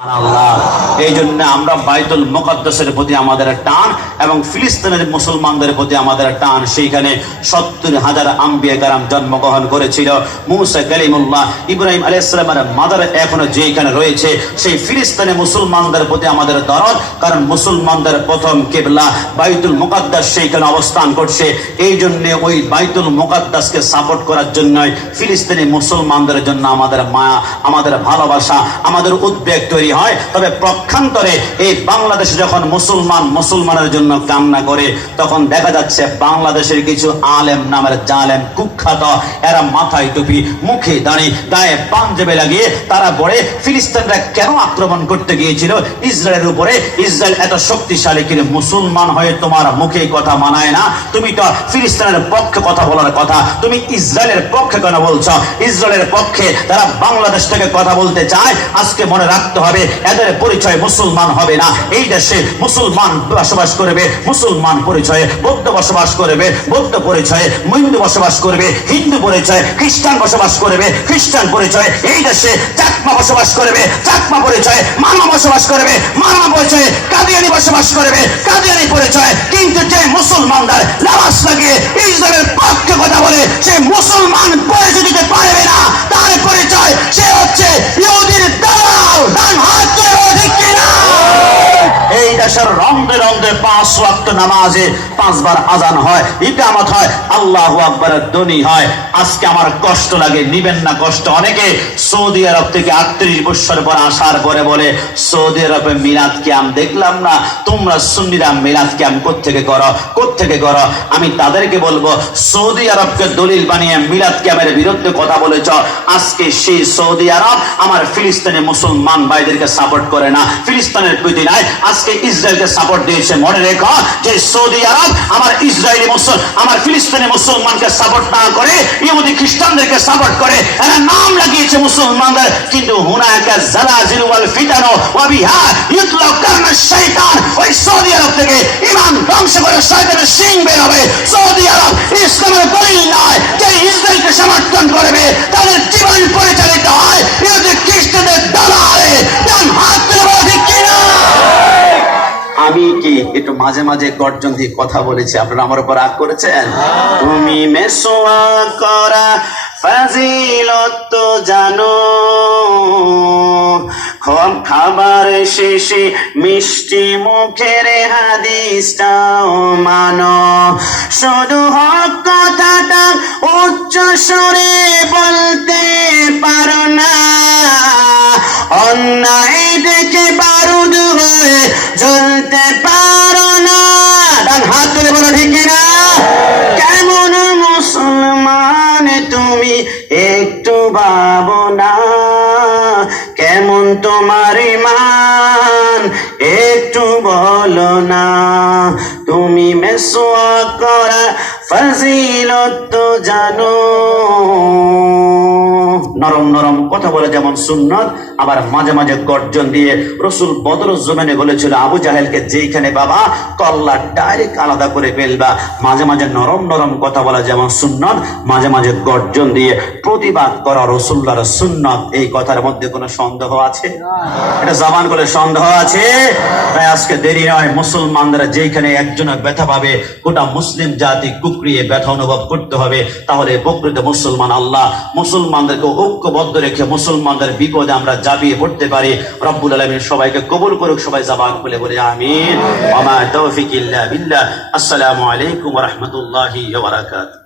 আল্লাহ এই জন্য আমরা বাইতুল মুকাদ্দাসের প্রতি আমাদের টান এবং ফিলিস্তিনের মুসলমানদের প্রতি আমাদের টান। সেইখানে ৭০,০০০ আম্বিয়া কেরাম জন্মগ্রহণ করেছিল। মুসা কালিমুল্লাহ ইব্রাহিম আলাইহিস সালামের মাদার এখনো যেখানে রয়েছে, সেই ফিলিস্তিনে মুসলমানদের প্রতি আমাদের দরদ, কারণ মুসলমানদের প্রথম কিবলা বাইতুল মুকাদ্দাস সেইখানে অবস্থান করছে। এই জন্য ওই বাইতুল মুকাদ্দাসকে সাপোর্ট করার জন্যই ফিলিস্তিনি মুসলমানদের জন্য আমাদের মায়া, আমাদের ভালোবাসা, আমাদের উদ্বেগ তৈরি হয়। তবে পক্ষান্তরে এই বাংলাদেশে যখন মুসলমানের জন্য কামনা করে, তখন দেখা যাচ্ছে বাংলাদেশের কিছু আলেম নামের জালেম কুখ্যাত, এরা মাথায় টুপি, মুখে দাঁড়ি, গায়ে পাঞ্জাবি লাগিয়ে তারা বলে ফিলিস্তিনরা কেন আক্রমণ করতে গিয়েছিল ইসরায়েলের উপরে, ইসরায়েল এত শক্তিশালী, কিন্তু মুসলমান হয়ে তোমার মুখে কথা মানায় না। তুমি তো ফিলিস্তিনের পক্ষে কথা বলার কথা, তুমি ইসরায়েলের পক্ষে কেন বলছো? ইসরায়েলের পক্ষে তারা বাংলাদেশ থেকে কথা বলতে চায়। আজকে মনে রাখতে হবে, এদের পরিচয় মুসলমান হবে না। এই দেশে মুসলমান বসবাস করবে, মুসলমান পরিচয়ে বৌদ্ধ বসবাস করবে, বৌদ্ধ পরিচয়ে হিন্দু বসবাস করবে, হিন্দু পরিচয়ে খ্রিস্টান বসবাস করবে, খ্রিস্টান পরিচয়ে এই দেশে চাকমা বসবাস করবে, চাকমা পরিচয়ে মানা বসবাস করবে, মানা পরিচয়ে কাদিয়ানি বসবাস করবে, কাদিয়ানি পরিচয়ে। কিন্তু যে মুসলমানদের লাশ লাগিয়ে ইসরায়েলের পক্ষে কথা বলে, সে মুসলমান পরিচয় দিতে পারবে না। তার পরিচয় সে হচ্ছে ইহুদির দালাল। এই দেশের রন্ধে রন্ধে ৫ ওয়াক্ত নামাজে ৫ বার আজান হয়, ইকামত হয়, আল্লাহু আকবারের ধ্বনি হয়। আজকে আমার কষ্ট লাগে, নিবেন না কষ্ট। অনেকে সৌদি আরব থেকে ৩৮ বছর পর আসার পরে বলে সৌদি আরবে মিলাদ কিয়াম দেখলাম না, তোমরা সুন্নিরা মিলাদ কিয়াম কোত্থেকে করো? আমি তাদেরকে বলবো, সৌদি আরবকে দলিল বানিয়ে মিলাদ কিয়ামের বিরুদ্ধে কথা বলেছ। আজকে সেই সৌদি আরব আমার ফিলিস্তিনি মুসলমান ভাইদেরকে সাপোর্ট করে না, ফিলিস্তিনের প্রতি নাই, আজকে ইসরায়েলকে সাপোর্ট দিয়েছে। মনে রেখো যে সৌদি আরব আমার আমার ফিলিস্তিনি মুসলমানকে সাপোর্ট না করে ইহুদি খ্রিস্টানদেরকে সাপোর্ট করে। এরা নাম লাগিয়েছে মুসলমানদের, কিন্তু হুনাকা জালাজিল ওয়াল ফিতানু ওয়া বিহা ইউতলা কারনা শাইতান। ওই সৌদি আরব থেকে ঈমান ধ্বংস করে শয়তানের শিং বের হবে। সৌদি আরব ইসলামের দলিল নয়। যে ইসরায়েলকে সমর্থন করবে তাদের জীবন পরিচালিত হয় ইহুদি খ্রিস্টানদের দালালে। ডান হাত তুলে ঠিক কিনা? আমি কি একটু মাঝে মাঝে গর্জন দিয়ে কথা বলেছি, আপনারা আমার উপর রাগ করেছেন? তুমি মেসওয়াক করা ফাজিলত জানো, খাবার শেষে মিষ্টি মুখের হাদিসটাও মানো, শুধু হক কথাটা উচ্চ স্বরে বলতে পারো না, অন্যায় দেখে বারুদ হয়ে জ্বলতে পারো না। ডান হাত তুলে বলো ঠিক কিনা? কেমন মুসলমান তুমি একটু ভাবো না, কেমন তোমার ঈমান একটু বলো না। তুমি মেসওয়াক করা ফজিলত জানো। নরম নরম কথা বলে যেমন সুন্নত, আবার মাঝে মাঝে গর্জন দিয়ে। রসুল বদর জমিনে বলেছিল আবু জাহেলকে, যেখানে বাবা কল্লা ডাইরেক্ট আলাদা করে ফেলবা। মাঝে মাঝে নরম নরম কথা বলা যেমন সুন্নত, মাঝে মাঝে গর্জন দিয়ে প্রতিবাদ করা রসুল্লাহর সুন্নত। এই কথার মধ্যে কোনো সন্দেহ আছে? এটা জবান করে সন্দেহ আছে? তাই আজকে দেরি নয়, মুসলমানরা যেখানে একজনের ব্যথা পাবে, গোটা মুসলিম জাতি কুকরিয়ে ব্যথা অনুভব করতে হবে। তাহলে প্রকৃত মুসলমান আল্লাহ মুসলমানদেরকে ঐক্যবদ্ধ রেখে মুসলমানদের বিপদে আমরা ঝাঁপিয়ে পড়তে পারি। রব্বুল আলামিন সবাইকে কবুল করুক। সবাই জবান খুলে বলে আমিন। ওয়া মা তাওফিক ইল্লা বিল্লাহ। আসসালামু আলাইকুম ওয়া রাহমাতুল্লাহি ওয়া বারাকাতুহু।